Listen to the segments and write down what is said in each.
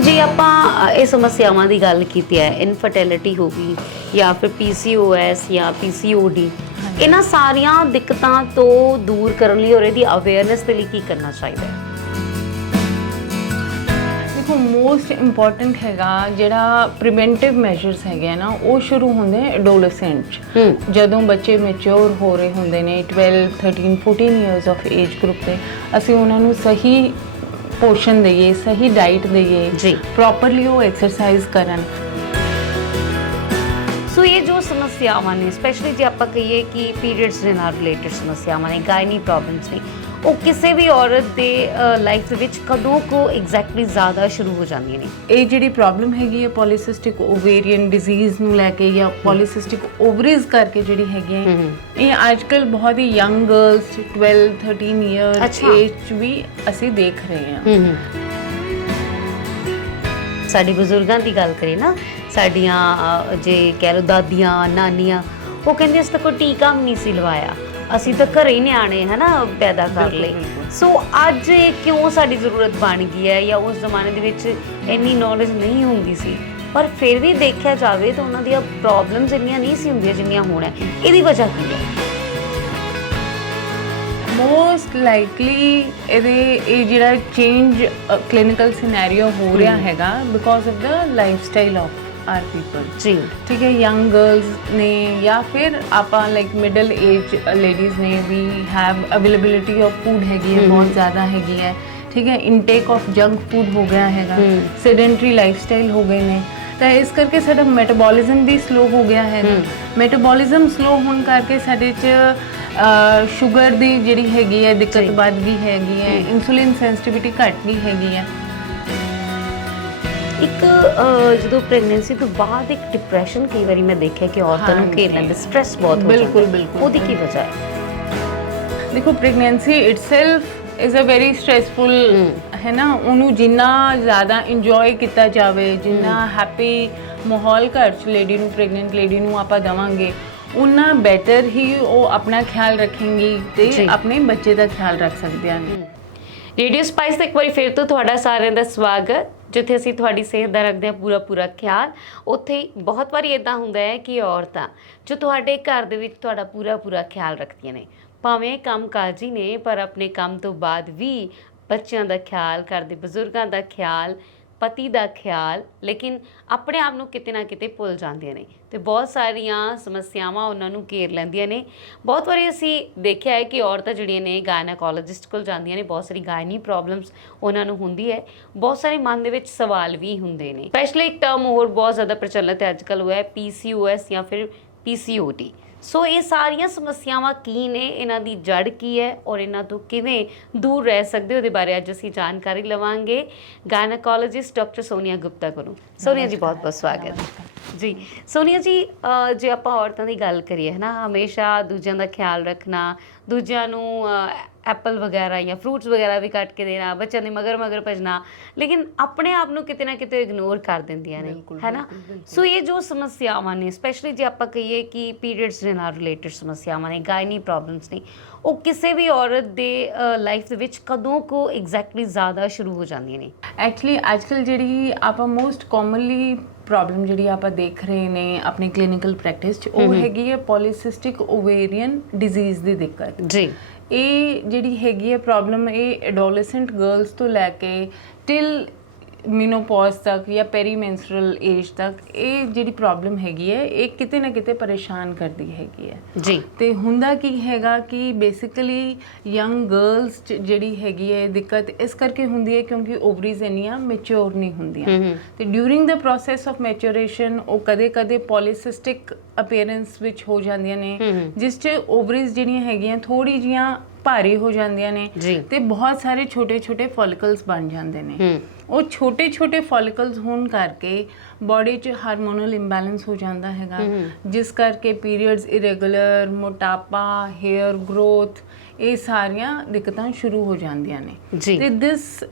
ਜੇ ਆਪਾਂ ਇਹ ਸਮੱਸਿਆਵਾਂ ਦੀ ਗੱਲ ਕੀਤੀ ਹੈ, ਇਨਫਰਟਿਲਿਟੀ ਹੋ ਗਈ ਜਾਂ ਫਿਰ PCOS ਜਾਂ PCOD, ਇਹਨਾਂ ਸਾਰੀਆਂ ਦਿੱਕਤਾਂ ਤੋਂ ਦੂਰ ਕਰਨ ਲਈ ਔਰ ਇਹਦੀ ਅਵੇਅਰਨੈਸ ਦੇ ਲਈ ਕੀ ਕਰਨਾ ਚਾਹੀਦਾ ਹੈ? ਦੇਖੋ, ਮੋਸਟ ਇੰਪੋਰਟੈਂਟ ਹੈਗਾ ਜਿਹੜਾ ਪ੍ਰੀਵੈਂਟਿਵ ਮੈਜਰਸ ਹੈਗੇ ਨਾ, ਉਹ ਸ਼ੁਰੂ ਹੁੰਦੇ ਨੇ ਐਡੋਲੈਸੈਂਟ 'ਚ। ਜਦੋਂ ਬੱਚੇ ਮੈਚਿਓਰ ਹੋ ਰਹੇ ਹੁੰਦੇ ਨੇ 12, 13, 14 ਇਅਰਸ ਆਫ ਏਜ ਗਰੁੱਪ ਦੇ, ਅਸੀਂ ਉਹਨਾਂ ਨੂੰ ਸਹੀ ਪੋਸ਼ਨ ਦਈਏ, ਸਹੀ ਡਾਈਟ ਦਈਏ ਜੀ, ਪ੍ਰੋਪਰਲੀ ਉਹ ਐਕਸਰਸਾਈਜ਼ ਕਰਨ। ਸੋ ਇਹ ਜੋ ਸਮੱਸਿਆਵਾਂ ਨੇ, ਸਪੈਸ਼ਲੀ ਜੇ ਆਪਾਂ ਕਹੀਏ ਕਿ ਪੀਰੀਅਡਸ ਦੇ ਨਾਲ ਰਿਲੇਟਡ ਸਮੱਸਿਆਵਾਂ ਨੇ, ਗਾਇਨੀ ਪ੍ਰੋਬਲਮਸ ਨੇ, ਉਹ ਕਿਸੇ ਵੀ ਔਰਤ ਦੇ ਲਾਈਫ ਦੇ ਵਿੱਚ ਕਦੋਂ ਕੋ ਐਗਜ਼ੈਕਟਲੀ ਜ਼ਿਆਦਾ ਸ਼ੁਰੂ ਹੋ ਜਾਂਦੀਆਂ ਨੇ? ਇਹ ਜਿਹੜੀ ਪ੍ਰੋਬਲਮ ਹੈਗੀ ਹੈ ਪੋਲੀਸਿਸਟਿਕ ਓਵੇਰੀਅਨ ਡਿਜ਼ੀਜ਼ ਨੂੰ ਲੈ ਕੇ ਜਾਂ ਪੋਲੀਸਿਸਟਿਕ ਓਵਰੀਜ਼ ਕਰਕੇ ਜਿਹੜੀ ਹੈਗੀ ਹੈ, ਇਹ ਅੱਜ ਕੱਲ੍ਹ ਬਹੁਤ ਹੀ ਯੰਗ ਗਰਲਸ 12, 13 ਇਅਰਸ ਏਜ 'ਚ ਵੀ ਅਸੀਂ ਦੇਖ ਰਹੇ ਹਾਂ। ਸਾਡੇ ਬਜ਼ੁਰਗਾਂ ਦੀ ਗੱਲ ਕਰੀਏ ਨਾ, ਸਾਡੀਆਂ ਜੇ ਕਹਿ ਲਓ ਦਾਦੀਆਂ, ਨਾਨੀਆਂ, ਉਹ ਕਹਿੰਦੇ ਅਸੀਂ ਤਾਂ ਕੋਈ ਟੀਕਾ ਵੀ ਨਹੀਂ ਸੀ ਲਵਾਇਆ, ਅਸੀਂ ਤਾਂ ਘਰੇ ਹੀ ਨਿਆਣੇ ਹੈ ਨਾ ਪੈਦਾ ਕਰ ਲਏ। ਸੋ ਅੱਜ ਕਿਉਂ ਸਾਡੀ ਜ਼ਰੂਰਤ ਬਣ ਗਈ ਹੈ, ਜਾਂ ਉਸ ਜ਼ਮਾਨੇ ਦੇ ਵਿੱਚ ਇੰਨੀ ਨੌਲੇਜ ਨਹੀਂ ਹੁੰਦੀ ਸੀ, ਪਰ ਫਿਰ ਵੀ ਦੇਖਿਆ ਜਾਵੇ ਤਾਂ ਉਹਨਾਂ ਦੀਆਂ ਪ੍ਰੋਬਲਮਸ ਇੰਨੀਆਂ ਨਹੀਂ ਸੀ ਹੁੰਦੀਆਂ ਜਿੰਨੀਆਂ ਹੁਣ ਹੈ। ਇਹਦੀ ਵਜ੍ਹਾ ਕੀ ਹੈ? ਮੋਸਟ ਲਾਈਕਲੀ ਇਹ ਜਿਹੜਾ ਚੇਂਜ ਕਲੀਨਿਕਲ ਸਿਨੈਰੀਓ ਹੋ ਰਿਹਾ ਹੈਗਾ because of the life style of R people. ਜੀ, ਠੀਕ ਹੈ, ਯੰਗ ਗਰਲਸ ਨੇ ਜਾਂ ਫਿਰ ਆਪਾਂ ਲਾਈਕ ਮਿਡਲ ਏਜ ਲੇਡੀਜ਼ ਨੇ ਵੀ ਹੈਵ ਅਵੇਲੇਬਿਲਿਟੀ ਆਫ ਫੂਡ ਹੈਗੀ ਹੈ, ਬਹੁਤ ਜ਼ਿਆਦਾ ਹੈਗੀ ਹੈ। ਠੀਕ ਹੈ, ਇਨਟੇਕ ਆਫ ਜੰਕ ਫੂਡ ਹੋ ਗਿਆ ਹੈਗਾ, ਸੈਡੈਂਟਰੀ ਲਾਈਫ ਸਟਾਈਲ ਹੋ ਗਏ ਨੇ, ਤਾਂ ਇਸ ਕਰਕੇ ਸਾਡਾ ਮੈਟਾਬੋਲਿਜ਼ਮ ਵੀ ਸਲੋ ਹੋ ਗਿਆ ਹੈਗਾ। ਮੈਟਾਬੋਲਿਜ਼ਮ ਸਲੋ ਹੋਣ ਕਰਕੇ ਸਾਡੇ 'ਚ ਸ਼ੂਗਰ ਦੀ ਜਿਹੜੀ ਹੈਗੀ ਹੈ ਦਿੱਕਤ ਵੱਧ ਗਈ ਹੈਗੀ ਹੈ, ਇਨਸੂਲਿਨ ਸੈਂਸਿਟੀਵਿਟੀ ਘੱਟ ਗਈ ਹੈਗੀ ਹੈ। ਇੱਕ ਜਦੋਂ ਪ੍ਰੈਗਨੈਂਸੀ ਤੋਂ ਬਾਅਦ ਇੱਕ ਡਿਪਰੈਸ਼ਨ ਕਈ ਵਾਰੀ ਮੈਂ ਦੇਖਿਆ ਕਿ ਔਰਤਾਂ ਨੂੰ ਘੇਰ ਲੈਂਦਾ, ਸਟ੍ਰੈਸ ਬਹੁਤ ਹੋ ਜਾਂਦਾ। ਬਿਲਕੁਲ, ਉਹਦੀ ਕੀ ਵਜ੍ਹਾ ਹੈ? ਦੇਖੋ, pregnancy itself is a very stressful ਹੈ ਨਾ, ਉਹਨੂੰ ਜਿੰਨਾ ਜ਼ਿਆਦਾ ਇੰਜੋਏ ਕੀਤਾ ਜਾਵੇ, ਜਿੰਨਾ ਹੈਪੀ ਮਾਹੌਲ ਘਰ 'ਚ ਲੇਡੀ ਨੂੰ, ਪ੍ਰੈਗਨੈਂਟ ਲੇਡੀ ਨੂੰ ਆਪਾਂ ਦੇਵਾਂਗੇ, ਉਨਾ ਬੈਟਰ ਹੀ ਉਹ ਆਪਣਾ ਖਿਆਲ ਰੱਖੇਂਗੀ ਤੇ ਆਪਣੇ ਬੱਚੇ ਦਾ ਖਿਆਲ ਰੱਖ ਸਕਦੇ ਹਨ। ਰੇਡੀਓ ਸਪਾਈਸ ਤੇ ਇੱਕ ਵਾਰੀ ਫਿਰ ਤੋਂ ਤੁਹਾਡਾ ਸਾਰਿਆਂ ਦਾ ਸਵਾਗਤ, ਜਿੱਥੇ ਅਸੀਂ ਤੁਹਾਡੀ ਸਿਹਤ ਦਾ ਰੱਖਦੇ ਹਾਂ ਪੂਰਾ ਖਿਆਲ। ਉੱਥੇ ਬਹੁਤ ਵਾਰੀ ਇੱਦਾਂ ਹੁੰਦਾ ਹੈ ਕਿ ਔਰਤਾਂ ਜੋ ਤੁਹਾਡੇ ਘਰ ਦੇ ਵਿੱਚ ਤੁਹਾਡਾ ਪੂਰਾ ਖਿਆਲ ਰੱਖਦੀਆਂ ਨੇ, ਭਾਵੇਂ ਕੰਮ ਕਾਜੀ ਨੇ, ਪਰ ਆਪਣੇ ਕੰਮ ਤੋਂ ਬਾਅਦ ਵੀ ਬੱਚਿਆਂ ਦਾ ਖਿਆਲ, ਘਰ ਦੇ ਬਜ਼ੁਰਗਾਂ ਦਾ ਖਿਆਲ, ਪਤੀ ਦਾ ਖਿਆਲ, ਲੇਕਿਨ ਆਪਣੇ ਆਪ ਨੂੰ ਕਿਤੇ ਨਾ ਕਿਤੇ ਭੁੱਲ ਜਾਂਦੀਆਂ ਨੇ ਤੇ ਬਹੁਤ ਸਾਰੀਆਂ ਸਮੱਸਿਆਵਾਂ ਉਹਨਾਂ ਨੂੰ ਘੇਰ ਲੈਂਦੀਆਂ ਨੇ। ਬਹੁਤ ਵਾਰੀ ਅਸੀਂ ਦੇਖਿਆ ਹੈ ਕਿ ਔਰਤਾਂ ਜਿਹੜੀਆਂ ਨੇ ਗਾਇਨਾਕੋਲੋਜਿਸਟ ਕੋਲ ਜਾਂਦੀਆਂ ਨੇ, ਬਹੁਤ ਸਾਰੀ ਗਾਇਨੀ ਪ੍ਰੋਬਲਮਸ ਉਹਨਾਂ ਨੂੰ ਹੁੰਦੀ ਹੈ, ਬਹੁਤ ਸਾਰੇ ਮਨ ਦੇ ਵਿੱਚ ਸਵਾਲ ਵੀ ਹੁੰਦੇ ਨੇ। ਸਪੈਸ਼ਲੀ ਇੱਕ ਟਰਮ ਹੋਰ ਬਹੁਤ ਜ਼ਿਆਦਾ ਪ੍ਰਚਲਿਤ ਹੈ ਅੱਜ ਕੱਲ੍ਹ, ਉਹ ਹੈ PCOS ਜਾਂ ਫਿਰ PCOD। ਸੋ ਇਹ ਸਾਰੀਆਂ ਸਮੱਸਿਆਵਾਂ ਕੀ ਨੇ, ਇਹਨਾਂ ਦੀ ਜੜ ਕੀ ਹੈ ਔਰ ਇਹਨਾਂ ਤੋਂ ਕਿਵੇਂ ਦੂਰ ਰਹਿ ਸਕਦੇ, ਉਹਦੇ ਬਾਰੇ ਅੱਜ ਅਸੀਂ ਜਾਣਕਾਰੀ ਲਵਾਂਗੇ ਗਾਇਨਾਕੋਲੋਜਿਸਟ ਡਾਕਟਰ ਸੋਨੀਆ ਗੁਪਤਾ ਕੋਲੋਂ। ਸੋਨੀਆ ਜੀ, ਬਹੁਤ ਬਹੁਤ ਸਵਾਗਤ ਜੀ। ਸੋਨੀਆ ਜੀ, ਜੇ ਆਪਾਂ ਔਰਤਾਂ ਦੀ ਗੱਲ ਕਰੀਏ ਹੈ ਨਾ, ਹਮੇਸ਼ਾ ਦੂਜਿਆਂ ਦਾ ਖਿਆਲ ਰੱਖਣਾ, ਦੂਜਿਆਂ ਨੂੰ ਐਪਲ ਵਗੈਰਾ ਜਾਂ ਫਰੂਟਸ ਵਗੈਰਾ ਵੀ ਕੱਟ ਕੇ ਦੇਣਾ, ਬੱਚਿਆਂ ਦੇ ਮਗਰ ਭੱਜਣਾ, ਲੇਕਿਨ ਆਪਣੇ ਆਪ ਨੂੰ ਕਿਤੇ ਨਾ ਕਿਤੇ ਇਗਨੋਰ ਕਰ ਦਿੰਦੀਆਂ ਨੇ, ਹੈ ਨਾ। ਸੋ ਇਹ ਜੋ ਸਮੱਸਿਆਵਾਂ ਨੇ, ਸਪੈਸ਼ਲੀ ਜੇ ਆਪਾਂ ਕਹੀਏ ਕਿ ਪੀਰੀਅਡਸ ਦੇ ਨਾਲ ਰਿਲੇਟਡ ਸਮੱਸਿਆਵਾਂ ਨੇ, ਗਾਇਨੀ ਪ੍ਰੋਬਲਮਸ ਨੇ, ਉਹ ਕਿਸੇ ਵੀ ਔਰਤ ਦੇ ਲਾਈਫ ਦੇ ਵਿੱਚ ਕਦੋਂ ਕੋ ਐਗਜ਼ੈਕਟਲੀ ਜ਼ਿਆਦਾ ਸ਼ੁਰੂ ਹੋ ਜਾਂਦੀਆਂ ਨੇ? ਐਕਚੁਅਲੀ ਅੱਜ ਕੱਲ੍ਹ ਜਿਹੜੀ ਆਪਾਂ ਮੋਸਟ ਕਾਮਨਲੀ ਪ੍ਰੋਬਲਮ ਜਿਹੜੀ ਆਪਾਂ ਦੇਖ ਰਹੇ ਨੇ ਆਪਣੀ ਕਲੀਨਿਕਲ ਪ੍ਰੈਕਟਿਸ 'ਚ, ਉਹ ਹੈਗੀ ਹੈ ਪੋਲੀਸਿਸਟਿਕ ਓਵੇਰੀਅਨ ਡਿਜ਼ੀਜ਼ ਦੀ ਦਿੱਕਤ। ਜੀ, ਇਹ ਜਿਹੜੀ ਹੈਗੀ ਹੈ ਪ੍ਰੋਬਲਮ, ਇਹ ਐਡੋਲੈਸੈਂਟ ਗਰਲਸ ਤੋਂ ਲੈ ਕੇ ਟਿਲ ਮੀਨੋਪੌਜ਼ ਤੱਕ ਜਾਂ ਪੈਰੀਮੈਂਸਟਰਲ ਏਜ ਤੱਕ ਇਹ ਜਿਹੜੀ ਪ੍ਰੋਬਲਮ ਹੈਗੀ ਹੈ, ਇਹ ਕਿਤੇ ਨਾ ਕਿਤੇ ਪਰੇਸ਼ਾਨ ਕਰਦੀ ਹੈਗੀ ਹੈ। ਜੀ, ਤੇ ਹੁੰਦਾ ਕੀ ਹੈਗਾ ਕਿ ਬੇਸਿਕਲੀ ਯੰਗ ਗਰਲਸ ਜਿਹੜੀ ਹੈਗੀ ਹੈ ਦਿੱਕਤ ਇਸ ਕਰਕੇ ਹੁੰਦੀ ਹੈ ਕਿਉਂਕਿ ਓਵਰੀਜ਼ ਇੰਨੀਆਂ ਮੈਚਿਓਰ ਨਹੀਂ ਹੁੰਦੀਆਂ, ਤੇ ਡਿਊਰਿੰਗ ਦਾ ਪ੍ਰੋਸੈਸ ਆਫ ਮੈਚੂਰੇਸ਼ਨ ਉਹ ਕਦੇ ਪੋਲੀਸਿਸਟਿਕ ਅਪੀਅਰੈਂਸ ਵਿੱਚ ਹੋ ਜਾਂਦੀਆਂ ਨੇ, ਜਿਸ 'ਚ ਓਵਰੀਜ਼ ਜਿਹੜੀਆਂ ਹੈਗੀਆਂ ਥੋੜੀ ਜੀਆਂ ਭਾਰੀ ਹੋ ਜਾਂਦੀਆਂ ਨੇ ਤੇ ਬਹੁਤ ਸਾਰੇ ਛੋਟੇ ਫੋਲਿਕਲਸ ਬਣ ਜਾਂਦੇ ਨੇ। ਉਹ ਛੋਟੇ ਫੋਲਿਕਲਸ ਹੋਣ ਕਰਕੇ ਬੋਡੀ 'ਚ ਹਾਰਮੋਨਲ ਇੰਬੈਲੈਂਸ ਹੋ ਜਾਂਦਾ ਹੈਗਾ, ਜਿਸ ਕਰਕੇ ਪੀਰੀਅਡਸ ਇਰੈਗੂਲਰ, ਮੋਟਾਪਾ, ਹੇਅਰ ਗਰੋਥ, ਇਹ ਸਾਰੀਆਂ ਦਿੱਕਤਾਂ ਸ਼ੁਰੂ ਹੋ ਜਾਂਦੀਆਂ ਨੇ। ਤੇ ਦਿਸ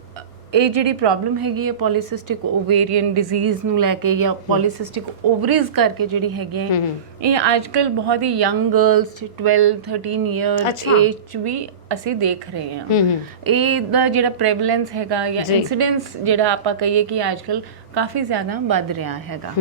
ਇਹ ਜਿਹੜੀ ਪ੍ਰੋਬਲਮ ਹੈਗੀ ਹੈ ਪੋਲੀਸਿਸਟਿਕ ਓਵੇਰੀਅਨ ਡਿਜ਼ੀਜ਼ ਨੂੰ ਲੈ ਕੇ ਜਾਂ ਪੋਲੀਸਿਸਟਿਕ ਓਵਰੀਜ਼ ਕਰਕੇ ਜਿਹੜੀ ਹੈਗੀ ਹੈ, ਇਹ ਅੱਜਕੱਲ ਬਹੁਤ ਹੀ ਯੰਗ ਗਰਲਸ 12 13 ਇਅਰਸ ਏਜ 'ਚ ਵੀ ਅਸੀਂ ਦੇਖ ਰਹੇ ਹਾਂ। ਇਹ ਦਾ ਜਿਹੜਾ ਪ੍ਰੈਵਲੈਂਸ ਹੈਗਾ ਜਾਂ ਇਨਸੀਡੈਂਸ ਜਿਹੜਾ ਆਪਾਂ ਕਹੀਏ ਕਿ ਅੱਜਕੱਲ ਕਾਫੀ ਜ਼ਿਆਦਾ ਵੱਧ ਰਿਹਾ ਹੈਗਾ।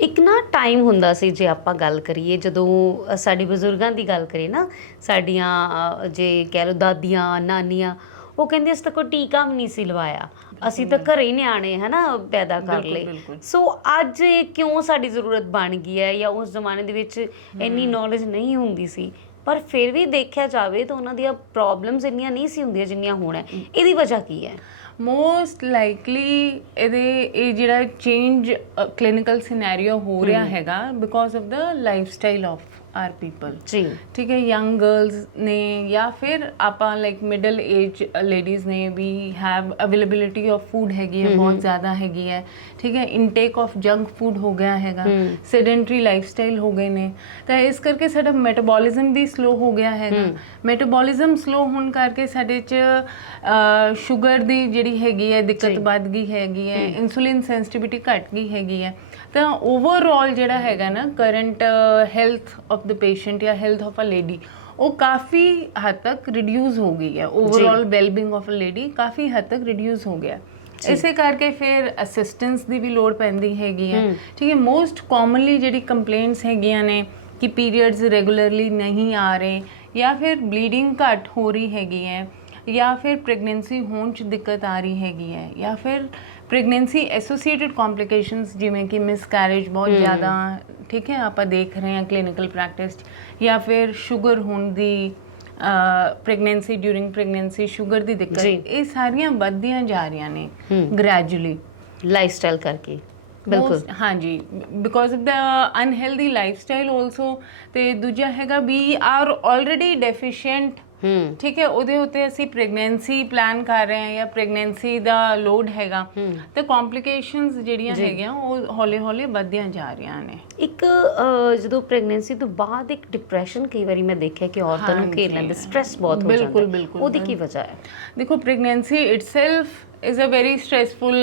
ਇੱਕ ਨਾ ਟਾਈਮ ਹੁੰਦਾ ਸੀ, ਜੇ ਆਪਾਂ ਗੱਲ ਕਰੀਏ ਜਦੋਂ ਸਾਡੇ ਬਜ਼ੁਰਗਾਂ ਦੀ ਗੱਲ ਕਰੀਏ ਨਾ, ਸਾਡੀਆਂ ਜੇ ਕਹਿ ਲਓ ਦਾਦੀਆਂ ਨਾਨੀਆਂ, ਉਹ ਕਹਿੰਦੇ ਅਸੀਂ ਤਾਂ ਕੋਈ ਟੀਕਾ ਵੀ ਨਹੀਂ ਸੀ ਲਵਾਇਆ, ਅਸੀਂ ਤਾਂ ਘਰੇ ਹੀ ਨਿਆਣੇ ਹੈ ਨਾ ਪੈਦਾ ਕਰ ਲਏ। ਸੋ ਅੱਜ ਕਿਉਂ ਸਾਡੀ ਜ਼ਰੂਰਤ ਬਣ ਗਈ ਹੈ, ਜਾਂ ਉਸ ਜ਼ਮਾਨੇ ਦੇ ਵਿੱਚ ਇੰਨੀ ਨੌਲੇਜ ਨਹੀਂ ਹੁੰਦੀ ਸੀ, ਪਰ ਫਿਰ ਵੀ ਦੇਖਿਆ ਜਾਵੇ ਤਾਂ ਉਹਨਾਂ ਦੀਆਂ ਪ੍ਰੋਬਲਮਸ ਇੰਨੀਆਂ ਨਹੀਂ ਸੀ ਹੁੰਦੀਆਂ ਜਿੰਨੀਆਂ ਹੁਣ ਹੈ। ਇਹਦੀ ਵਜ੍ਹਾ ਕੀ ਹੈ? ਮੋਸਟ ਲਾਈਕਲੀ ਇਹ ਜਿਹੜਾ ਚੇਂਜ ਕਲੀਨਿਕਲ ਸਿਨੈਰੀਓ ਹੋ ਰਿਹਾ ਹੈਗਾ because of the life style of R people. ਜੀ ਠੀਕ ਹੈ, ਯੰਗ ਗਰਲਸ ਨੇ ਜਾਂ ਫਿਰ ਆਪਾਂ ਲਾਈਕ ਮਿਡਲ ਏਜ ਲੇਡੀਜ਼ ਨੇ ਵੀ ਹੈਵ ਅਵੇਲੇਬਿਲਿਟੀ ਆਫ ਫੂਡ ਹੈਗੀ ਹੈ, ਬਹੁਤ ਜ਼ਿਆਦਾ ਹੈਗੀ ਹੈ। ਠੀਕ ਹੈ, ਇਨਟੇਕ ਆਫ ਜੰਕ ਫੂਡ ਹੋ ਗਿਆ ਹੈਗਾ, ਸੈਡੈਂਟਰੀ ਲਾਈਫ ਸਟਾਈਲ ਹੋ ਗਏ ਨੇ, ਤਾਂ ਇਸ ਕਰਕੇ ਸਾਡਾ ਮੈਟਾਬੋਲਿਜ਼ਮ ਵੀ ਸਲੋ ਹੋ ਗਿਆ ਹੈਗਾ। ਮੈਟਾਬੋਲਿਜ਼ਮ ਸਲੋ ਹੋਣ ਕਰਕੇ ਸਾਡੇ 'ਚ ਸ਼ੂਗਰ ਦੀ ਜਿਹੜੀ ਹੈਗੀ ਹੈ ਦਿੱਕਤ ਵੱਧ ਗਈ ਹੈਗੀ ਹੈ, ਇਨਸੂਲਿਨ ਸੈਂਸਿਟੀਵਿਟੀ ਘਟ ਗਈ ਹੈਗੀ ਹੈ। ਤਾਂ ਓਵਰਆਲ ਜਿਹੜਾ ਹੈਗਾ ਨਾ current health of the patient ਜਾਂ ਹੈਲਥ ਆਫ ਅ ਲੇਡੀ, ਉਹ ਕਾਫੀ ਹੱਦ ਤੱਕ ਰਿਡਿਊਸ ਹੋ ਗਈ ਹੈ। Overall wellbeing of a lady ਕਾਫੀ ਹੱਦ ਤੱਕ ਰਿਡਿਊਸ ਹੋ ਗਿਆ। ਇਸੇ ਕਰਕੇ ਫਿਰ ਅਸਿਸਟੈਂਸ ਦੀ ਵੀ ਲੋੜ ਪੈਂਦੀ ਹੈਗੀ ਹੈ। ਠੀਕ ਹੈ, ਮੋਸਟ ਕਾਮਨਲੀ ਜਿਹੜੀ ਕੰਪਲੇਂਟਸ ਹੈਗੀਆਂ ਨੇ ਕਿ ਪੀਰੀਅਡਸ ਰੈਗੂਲਰਲੀ ਨਹੀਂ ਆ ਰਹੇ, ਜਾਂ ਫਿਰ ਬਲੀਡਿੰਗ ਘੱਟ ਹੋ ਰਹੀ ਹੈਗੀ ਹੈ, ਜਾਂ ਫਿਰ ਪ੍ਰੈਗਨੈਂਸੀ ਹੋਣ 'ਚ ਦਿੱਕਤ ਆ ਰਹੀ ਹੈਗੀ ਹੈ, ਜਾਂ ਫਿਰ ਪ੍ਰੈਗਨੈਂਸੀ ਐਸੋਸੀਏਟਿਡ ਕੰਪਲਿਕੇਸ਼ਨਸ ਜਿਵੇਂ ਕਿ ਮਿਸਕੈਰੇਜ ਬਹੁਤ ਜ਼ਿਆਦਾ, ਠੀਕ ਹੈ, ਆਪਾਂ ਦੇਖ ਰਹੇ ਹਾਂ ਕਲੀਨਿਕਲ ਪ੍ਰੈਕਟਿਸ 'ਚ, ਜਾਂ ਫਿਰ ਸ਼ੂਗਰ ਹੋਣ ਦੀ ਪ੍ਰੈਗਨੈਂਸੀ ਡਿਊਰਿੰਗ ਪ੍ਰੈਗਨੈਂਸੀ ਸ਼ੂਗਰ ਦੀ ਦਿੱਕਤ, ਇਹ ਸਾਰੀਆਂ ਵੱਧਦੀਆਂ ਜਾ ਰਹੀਆਂ ਨੇ ਗ੍ਰੈਜੂਅਲੀ ਲਾਈਫ ਸਟਾਈਲ ਕਰਕੇ। ਬਿਲਕੁਲ, ਹਾਂਜੀ, because of the unhealthy life style also. ਤੇ ਦੂਜਾ ਹੈਗਾ ਵੀ ਆਰ ਆਲਰੇਡੀ ਡੈਫੀਸ਼ੀਐਂਟ। ਠੀਕ ਹੈ, ਉਹਦੇ ਉੱਤੇ ਅਸੀਂ ਪ੍ਰੈਗਨੈਂਸੀ ਪਲਾਨ ਕਰ ਰਹੇ ਹਾਂ ਜਾਂ ਪ੍ਰੈਗਨੈਂਸੀ ਦਾ ਲੋਡ ਹੈਗਾ, ਤੇ ਕੰਪਲਿਕੇਸ਼ਨਸ ਜਿਹੜੀਆਂ ਹੈਗੀਆਂ ਉਹ ਹੌਲੀ ਹੌਲੀ ਵੱਧਦੀਆਂ ਜਾ ਰਹੀਆਂ ਨੇ। ਇੱਕ ਜਦੋਂ ਪ੍ਰੈਗਨੈਂਸੀ ਤੋਂ ਬਾਅਦ ਇੱਕ ਡਿਪਰੈਸ਼ਨ ਕਈ ਵਾਰੀ ਮੈਂ ਦੇਖਿਆ ਕਿ ਔਰਤਾਂ ਨੂੰ ਘੇਰ ਲੈਂਦਾ, ਸਟ੍ਰੈਸ ਬਹੁਤ ਹੋ ਜਾਂਦਾ। ਬਿਲਕੁਲ, ਉਹਦੀ ਕੀ ਵਜ੍ਹਾ ਹੈ? ਦੇਖੋ, pregnancy itself is a very stressful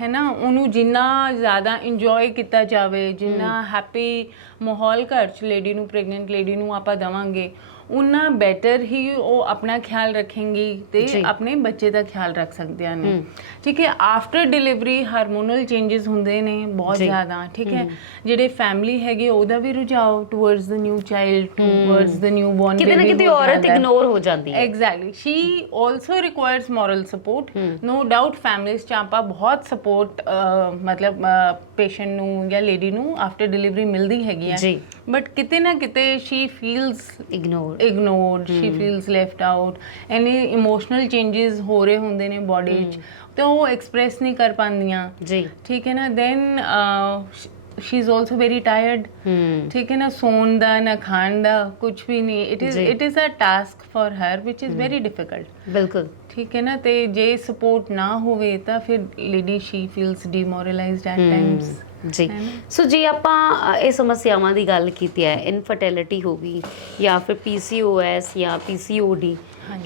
ਹੈ ਨਾ, ਉਹਨੂੰ ਜਿੰਨਾ ਜ਼ਿਆਦਾ ਇੰਜੋਏ ਕੀਤਾ ਜਾਵੇ, ਜਿੰਨਾ ਹੈਪੀ ਮਾਹੌਲ ਘਰ 'ਚ ਲੇਡੀ ਨੂੰ, ਪ੍ਰੈਗਨੈਂਟ ਲੇਡੀ ਨੂੰ ਆਪਾਂ ਦੇਵਾਂਗੇ, ਉਨਾ ਬੈਟਰ ਹੀ ਉਹ ਆਪਣਾ ਖਿਆਲ ਰੱਖੇਂਗੀ ਤੇ ਆਪਣੇ ਬੱਚੇ ਦਾ ਖਿਆਲ ਰੱਖ ਸਕਦੇ ਨੇ। ਠੀਕ ਹੈ, ਆਫਟਰ ਡਿਲੀਵਰੀ ਹਾਰਮੋਨਲ ਚੇਂਜਸ ਹੁੰਦੇ ਨੇ ਬਹੁਤ ਜ਼ਿਆਦਾ। ਠੀਕ ਹੈ, ਜਿਹੜੇ ਫੈਮਿਲੀ ਹੈਗੇ ਉਹਦਾ ਵੀ ਰੁਝਾਓ towards the new child, towards the new born baby, ਕਿਤੇ ਨਾ ਕਿਤੇ ਔਰਤ ਇਗਨੋਰ ਹੋ ਜਾਂਦੀ ਹੈ। Exactly, she also requires moral support. No doubt families 'ਚ ਆਪਾਂ ਬਹੁਤ ਸਪੋਰਟ ਮਤਲਬ ਪੇਸ਼ੈਂਟ ਨੂੰ ਜਾਂ ਲੇਡੀ ਨੂੰ ਆਫਟਰ ਡਿਲੀਵਰੀ ਮਿਲਦੀ ਹੈਗੀ ਹੈ, ਬਟ ਕਿਤੇ ਨਾ ਕਿਤੇ she feels ignored, she feels left out, any emotional changes ਹੋ ਰਹੇ ਹੁੰਦੇ ਨੇ ਬੋਡੀ 'ਚ, ਤੇ ਉਹ ਐਕਸਪ੍ਰੈਸ ਨਹੀਂ ਕਰ ਪਾਉਂਦੀਆਂ। ਠੀਕ ਹੈ ਨਾ, then she is also very tired। ਠੀਕ ਹੈ ਨਾ, ਸੌਣ ਦਾ ਨਾ ਖਾਣ ਦਾ ਕੁਝ ਵੀ ਨਹੀਂ। it is a task for her which is very difficult। ਬਿਲਕੁਲ, ਠੀਕ ਹੈ ਨਾ, ਤੇ ਜੇ ਸਪੋਰਟ ਨਾ ਹੋਵੇ ਤਾਂ ਫਿਰ lady she feels demoralized at times। ਜੀ, ਸੋ ਜੇ ਆਪਾਂ ਇਹ ਸਮੱਸਿਆਵਾਂ ਦੀ ਗੱਲ ਕੀਤੀ ਹੈ, ਇਨਫਰਟੀਲਿਟੀ ਹੋ ਗਈ ਜਾਂ ਫਿਰ PCOS ਜਾਂ PCOD,